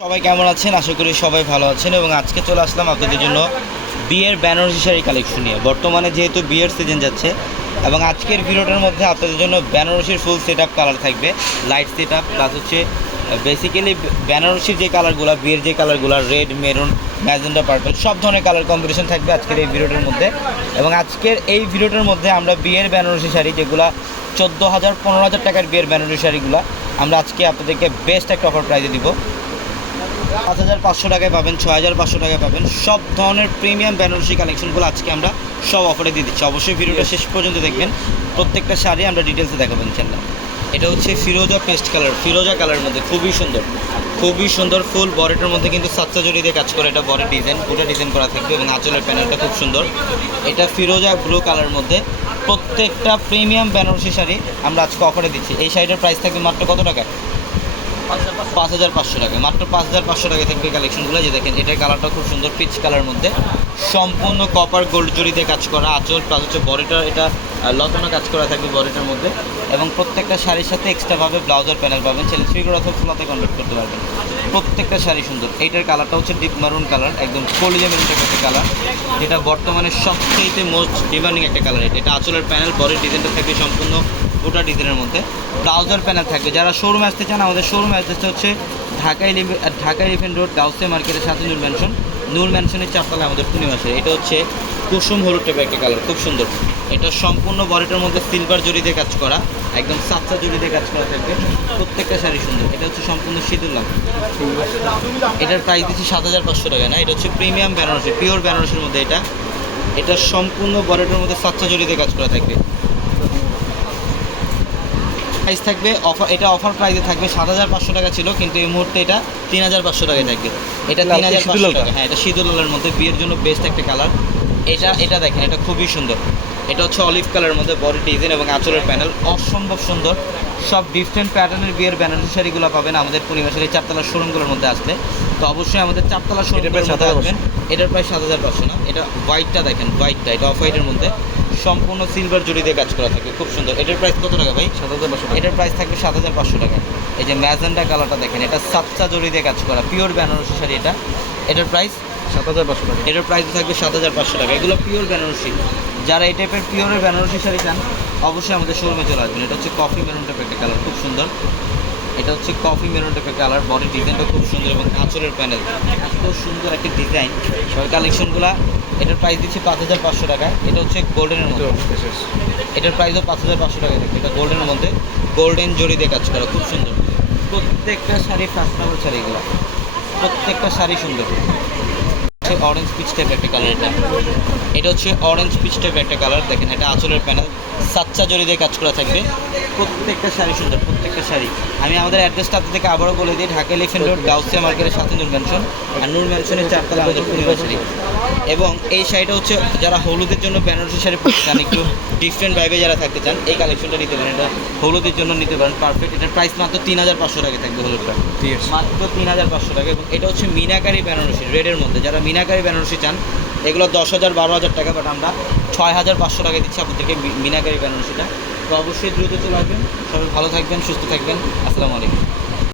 সবাই কেমন আছেন? আশা করি সবাই ভালো আছেন এবং আজকে চলে আসলাম আপনাদের জন্য বিয়ের বেনারসি শাড়ি কালেকশন নিয়ে। বর্তমানে যেহেতু বিয়ের সিজন যাচ্ছে এবং আজকের ভিডিওটার মধ্যে আপনাদের জন্য বেনারসির ফুল সেট কালার থাকবে। লাইট সেট আপ প্লাস হচ্ছে বেসিক্যালি বেনারসির যে কালারগুলো বিয়ের যে কালারগুলো রেড মেরুন ম্যাজেন্ডা পার্পল সব ধরনের কালার কম্বিনেশন থাকবে আজকের এই ভিডিওটার মধ্যে। এবং আজকের এই ভিডিওটার মধ্যে আমরা বিয়ের বেনারসি শাড়ি যেগুলো চোদ্দ হাজার, পনেরো হাজার টাকার বিয়ের বেনারসি শাড়িগুলো আমরা আজকে আপনাদেরকে বেস্ট একটা অফার প্রাইজে দিব। পাঁচ হাজার পাঁচশো টাকায় পাবেন ছয় হাজার পাঁচশো টাকায় পাবেন। সব ধরনের প্রিমিয়াম বেনারসি কালেকশনগুলো আজকে আমরা সব অফারে দিয়ে দিচ্ছি। অবশ্যই ভিডিওটা শেষ পর্যন্ত দেখবেন। প্রত্যেকটা শাড়ি আমরা ডিটেলসে দেখাবেন ইনশাল্লাহ এটা হচ্ছে ফিরোজা পেস্ট কালার ফিরোজা কালারের মধ্যে খুবই সুন্দর। খুবই সুন্দর ফুল বডিটার মধ্যে কিন্তু সাচ্চা জড়ি দিয়ে কাজ করে এটা বডি ডিজাইন পুরো ডিজাইন করা থাকবে এবং আঁচলের প্যানেলটা খুব সুন্দর। এটা ফিরোজা ব্লু কালারের মধ্যে প্রত্যেকটা প্রিমিয়াম বেনারসি শাড়ি আমরা আজকে অফারে দিচ্ছি। এই শাড়িটার প্রাইস থাকবে মাত্র কত টাকা? পাঁচ হাজার পাঁচশো। টাকা। মাত্র পাঁচ হাজার পাঁচশো টাকা থাকবে কালেকশনগুলো। যে দেখেন, এটার কালারটা খুব সুন্দর পিচ কালার মধ্যে। সম্পূর্ণ কপার গোল্ড জড়িতে কাজ করা আঁচল, প্লাস হচ্ছে বডিটা, এটা লতানো কাজ করা থাকবে বডিটার মধ্যে এবং প্রত্যেকটা শাড়ির সাথে এক্সট্রাভাবে ব্লাউজার প্যানেল পাবেন। ছেলে থ্রিগুলো অথবা ফুলাতে কনভার্ট করতে পারবেন। প্রত্যেকটা শাড়ি সুন্দর। এইটার কালারটা হচ্ছে ডিপ মারুন কালার একদম কলিজা মেরুন টাইপের একটা কালার যেটা বর্তমানে সবচেয়ে মোস্ট ডিমান্ডিং একটা কালার এটা। এটা আঁচলের প্যানেল বডির ডিজাইনটা থাকবে সম্পূর্ণ গোটা ডিজাইনের মধ্যে। ব্লাউজার প্যানেল থাকবে। যারা শোরুম আসতে চান, আমাদের শোরুম অ্যাড্রেসটা হচ্ছে ঢাকা ঢাকা ইলিভেন রোড গাউসে মার্কেটের সাথে নূর ম্যানশন নূর ম্যানশনের চারতলা আমাদের পূর্ণিমাসের এটা হচ্ছে কুসুম হলুদ টাইপের একটা কালার খুব সুন্দর। এটা সম্পূর্ণ বডিটার মধ্যে সিলভার জড়ি দিয়ে কাজ করা একদম সাতটা জড়ি দিয়ে কাজ করা থাকবে। প্রত্যেকটা শাড়ি সুন্দর। এটা হচ্ছে সম্পূর্ণ সিঁদুর লাভ। এটার প্রাইস দিচ্ছি সাত হাজার পাঁচশো টাকা না? এটা হচ্ছে প্রিমিয়াম বেনারসি পিওর বেনারসির মধ্যে এটা। এটা সম্পূর্ণ বডিটার মধ্যে সাতটা জড়ি দিয়ে কাজ করা থাকবে। প্রাইস থাকবে অফার এটা অফার প্রাইসে থাকবে সাত হাজার পাঁচশো টাকা ছিল কিন্তু এই মুহূর্তে এটা তিন হাজার পাঁচশো টাকায় থাকবে। এটা তিন হাজার পাঁচশো টাকা। হ্যাঁ এটা শীতল লালের মধ্যে বিয়ের জন্য বেস্ট একটা কালার এটা এটা দেখেন এটা খুবই সুন্দর। এটা হচ্ছে অলিভ কালারের মধ্যে বডি ডিজাইন এবং আঁচলের প্যানেল অসম্ভব সুন্দর। সব ডিফারেন্ট প্যাটার্নের বিয়ের বেনারসি শাড়িগুলো পাবেন আমাদের পূর্ণিমাসের এই চারতলার শোরুমগুলোর মধ্যে আসলে। তো অবশ্যই আমাদের চারতলা শোরুমের প্রায় মধ্যে 7,500 আসবেন। এটার প্রায় সাত হাজার পাঁচশো না। এটা হোয়াইটটা দেখেন হোয়াইটটা এটা অফ হোয়াইটের মধ্যে। সম্পূর্ণ সিলভার জড়ি দিয়ে কাজ করা থাকে। খুব সুন্দর। এটার প্রাইস কত টাকা ভাই? সাত হাজার পাঁচশো এটার প্রাইস থাকবে সাত হাজার পাঁচশো টাকা। এই যে ম্যাজেন্ডা কালারটা দেখেন এটা সাতটা জড়ি দিয়ে কাজ করা। পিওর বেনারসি শাড়ি এটা। এটার প্রাইস সাত হাজার পাঁচশো টাকা। এটার প্রাইস থাকবে সাত হাজার পাঁচশো টাকা। এগুলো পিওর বেনারসি যারা এই টাইপের পিওরের বেনারসি শাড়ি চান, অবশ্যই আমাদের শোরুমে চলে আসবেন। এটা হচ্ছে কফি মেরুন টাইপের একটা কালার খুব সুন্দর। এটা হচ্ছে কফি মেরুন টাইপের কালার বডি ডিজাইনটা খুব সুন্দর এবং আঁচলের প্যানেল এত সুন্দর একটা ডিজাইন সবাই কালেকশনগুলো এটার প্রাইস দিচ্ছে পাঁচ হাজার পাঁচশো টাকা। এটা হচ্ছে গোল্ডেনের মধ্যে। এটার প্রাইসও পাঁচ হাজার পাঁচশো টাকা থাকবে। এটা গোল্ডেনের মধ্যে। গোল্ডেন জড়ি দিয়ে কাজ করা, খুব সুন্দর। প্রত্যেকটা শাড়ি ফ্যাশনেবল শাড়ি এগুলো প্রত্যেকটা শাড়ি সুন্দর। হচ্ছে অরেঞ্জ পিচ টাইপের একটা কালার এটা। এটা হচ্ছে অরেঞ্জ পিচ টাইপের একটা কালার দেখেন এটা আঁচলের প্যানেল সাচ্চা জড়ি দিয়ে কাজ করা থাকবে। প্রত্যেকটা শাড়ি সুন্দর প্রত্যেকটা শাড়ি। আমি আমাদের অ্যাড্রেসটা আপনাদেরকে আবারও বলে দিই ঢাকা ইলেকশন রোড গাউসিয়া মার্কেটের সাথে নূর ম্যানশন আর নূর ম্যানশনের চারতলা আমাদের পরিবার শাড়ি। এবং এই শাড়িটা হচ্ছে যারা হলুদের জন্য বেনারসি শাড়ি পরতে চান একটু ডিফারেন্ট ভাইবে যারা থাকতে চান এই কালেকশনটা নিতে পারেন। এটা হলুদের জন্য নিতে পারেন পারফেক্ট এটার প্রাইস মাত্র তিন হাজার পাঁচশো টাকা থাকবে হলুদটা। মাত্র তিন হাজার পাঁচশো টাকা। এবং এটা হচ্ছে মিনাকারি বেনারসি রেডের মধ্যে। যারা মিনাকারি বেনারসি চান। এগুলো দশ হাজার, বারো হাজার টাকা বাট আমরা ছয় হাজার পাঁচশো টাকা দিচ্ছি আপনাদেরকে মিনাকারি বেনারসিটা। তো অবশ্যই দ্রুত চলে আসবেন। সবাই ভালো থাকবেন, সুস্থ থাকবেন। আসসালামু আলাইকুম।